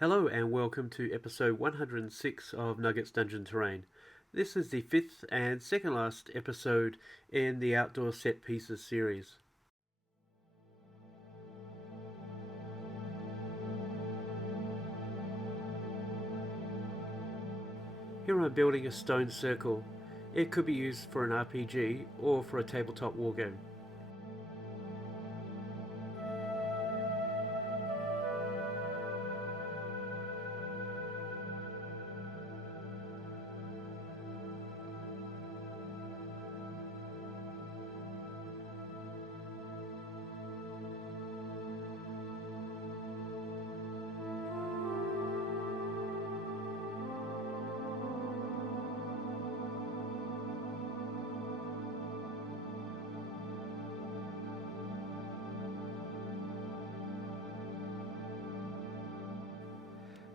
Hello and welcome to episode 106 of Nuggets Dungeon Terrain. This is the fifth and second last episode in the Outdoor Set Pieces series. Here I'm building a stone circle. It could be used for an RPG or for a tabletop wargame.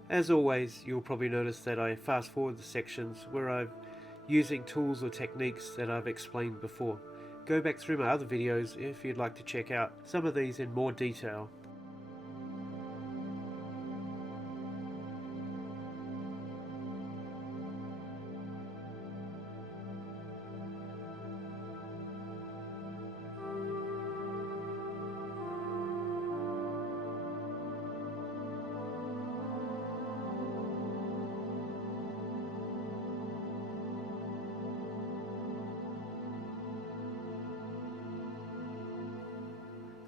As always, you'll probably notice that I fast forward the sections where I'm using tools or techniques that I've explained before. Go back through my other videos if you'd like to check out some of these in more detail.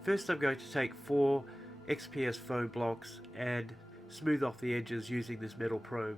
First I'm going to take 4 XPS foam blocks and smooth off the edges using this metal probe.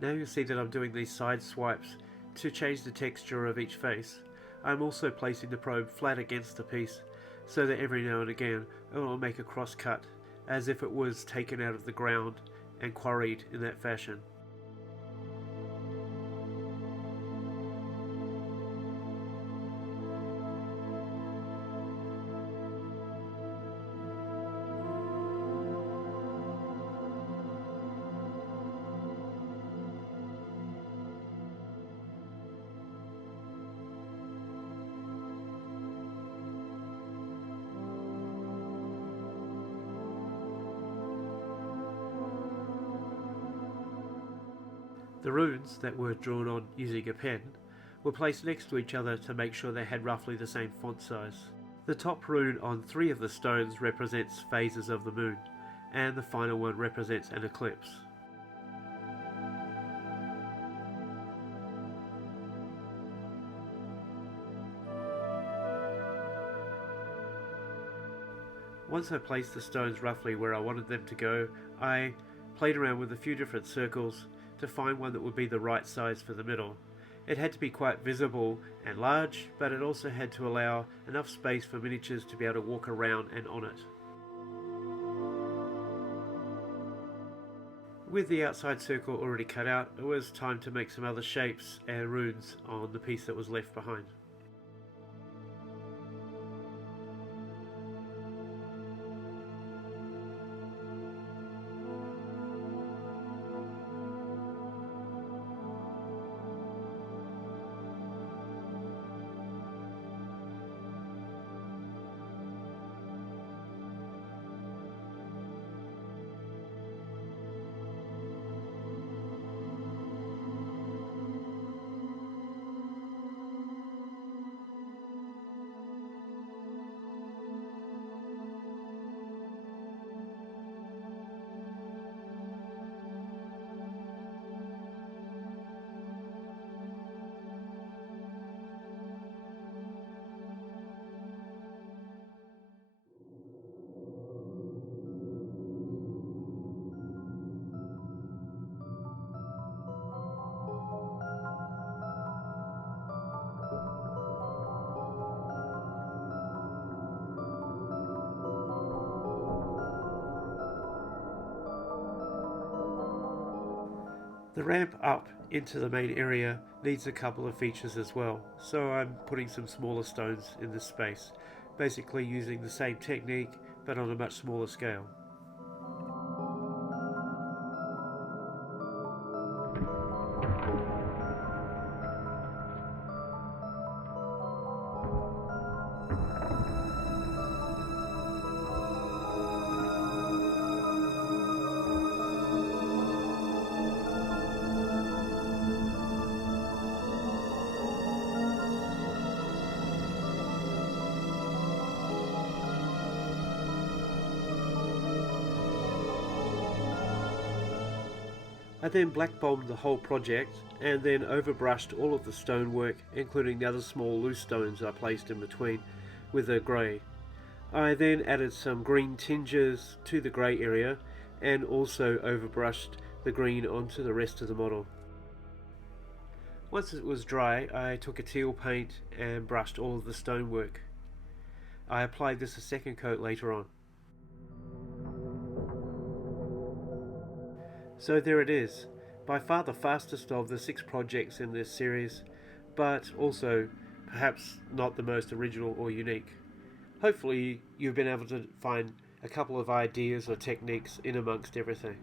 Now you'll see that I'm doing these side swipes to change the texture of each face. I'm also placing the probe flat against the piece so that every now and again it will make a cross cut as if it was taken out of the ground and quarried in that fashion. The runes that were drawn on using a pen were placed next to each other to make sure they had roughly the same font size. The top rune on 3 of the stones represents phases of the moon, and the final one represents an eclipse. Once I placed the stones roughly where I wanted them to go, I played around with a few different circles to find one that would be the right size for the middle. It had to be quite visible and large, but it also had to allow enough space for miniatures to be able to walk around and on it. With the outside circle already cut out, it was time to make some other shapes and runes on the piece that was left behind. The ramp up into the main area needs a couple of features as well, so I'm putting some smaller stones in this space, basically using the same technique but on a much smaller scale. I then black-bombed the whole project and then overbrushed all of the stonework, including the other small loose stones I placed in between, with a grey. I then added some green tinges to the grey area and also overbrushed the green onto the rest of the model. Once it was dry, I took a teal paint and brushed all of the stonework. I applied this a second coat later on. So there it is, by far the fastest of the 6 projects in this series, but also perhaps not the most original or unique. Hopefully you've been able to find a couple of ideas or techniques in amongst everything.